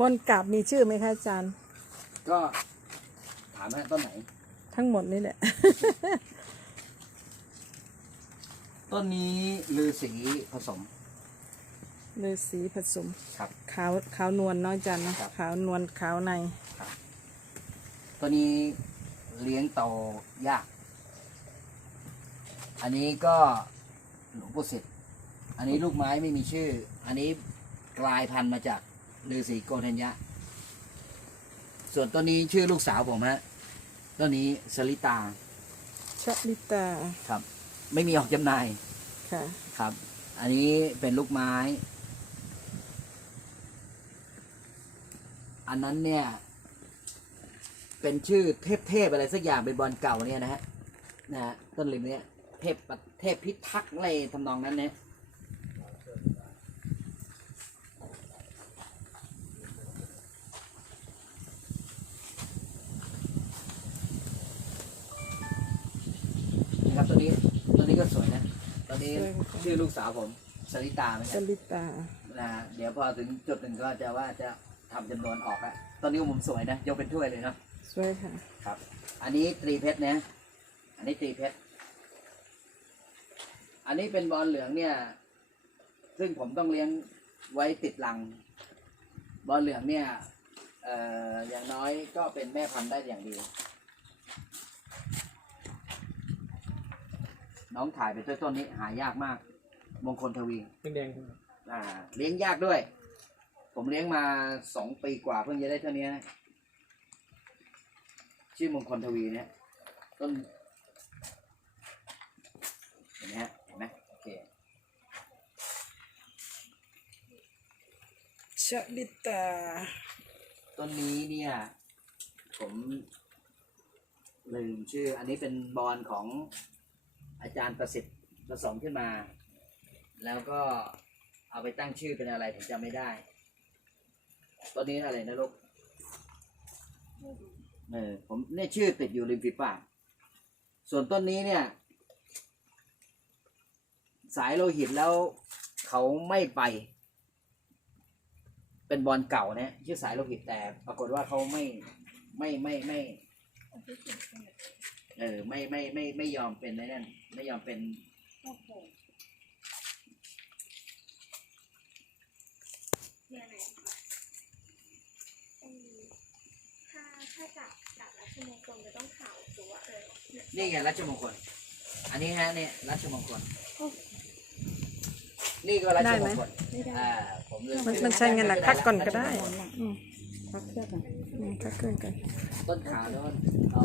บนกาบมีชื่อไหมคะอาจารย์ ก็ถามฮะต้นไหน ทั้งหมดนี่แหละ ต้นนี้ลือสีผสม ฤาษีผสม ครับ ขาวขาวนวลเนาะอาจารย์เนาะครับ ขาวนวลขาวใน ตัวนี้เลี้ยงโตยาก อันนี้ก็หลวงปู่สิทธิ์อันนี้ลูกไม้ไม่มีชื่อ อันนี้กลายพันธุ์มาจาก ฤาษีโกนัญญะ ส่วนตัวนี้ชื่อลูกสาวผมฮะตัวนี้สลิตาชลิตาครับ ไม่มีออกจำหน่ายค่ะครับ อันนี้เป็นลูกไม้ อันนั้นเนี่ย เป็นชื่อเทพเทพอะไรสักอย่างเป็นบอลเก่าเนี่ยนะฮะนะฮะต้นริมเนี่ยเทพปะเทพพิทักษ์อะไรทำนองนั้นเนี่ย นี้สวยค่ะชื่อลูกสาวผมสริตาไหมคชรับลิตา นะฮะเดี๋ยวพอถึงจุดหนึ่งก็จะว่าจะทำจำนวนออกแล้วตอนนี้ผมสวยนะยกเป็นถ้วยเลยเนาะสวยค่ะ ครับ อันนี้ตรีเพชรนะอันนี้ตรีเพชรอันนี้เป็นบอลเหลืองเนี่ย ซึ่งผมต้องเลี้ยงไว้ติดลัง บอลเหลืองเนี่ยเอ่ออย่างน้อยก็เป็นแม่พันธุ์ได้อย่างดี น้องถ่ายไปต้นต้นนี้หายากมาก มงคลทวีแดงอ่า เลี้ยงยากด้วย ผมเลี้ยงมาสองปีกว่าเพิ่งจะได้เท่านี้นะชื่อมงคลทวีเนี่ยต้นเห็นไหมฮะเห็นไหมโอเคชลิตาต้นนี้เนี่ย ผมลืมชื่อ อันนี้เป็นบอลของ อาจารย์ประสิทธิ์ผสมขึ้นมา แล้วก็เอาไปตั้งชื่อเป็นอะไรผมจำไม่ได้ต้นนี้อะไรนะลูกเออผมเนี่ยชื่อติดอยู่ริมฝีปากส่วนต้นนี้เนี่ย สายโลหิตแล้วเขาไม่ไป เป็นบอลเก่าเนี่ยชื่อสายโลหิตแต่ ปรากฏว่าเขาไม่ไม่ไม่ไม่ เออไม่ไม่ไม่ไม่ยอมเป็นไอ้นั่นไม่ยอมเป็นถ้าถ้าจับจับแล้วชั่วโมงคนจะต้องเข่าตัวเลยเนี่ยนี่ไงรัชมงคล อันนี้ฮะเนี่ยรัชมงคล นี่ก็รัชมงคล ไม่ได้ อ่าผมลืมมันชื่อมันใช้เงินหลักพักก่อนก็ได้รัชมงคลอืม พักเครื่องกันอืมพักเครื่องกันต้นขาวแล้วมันเอา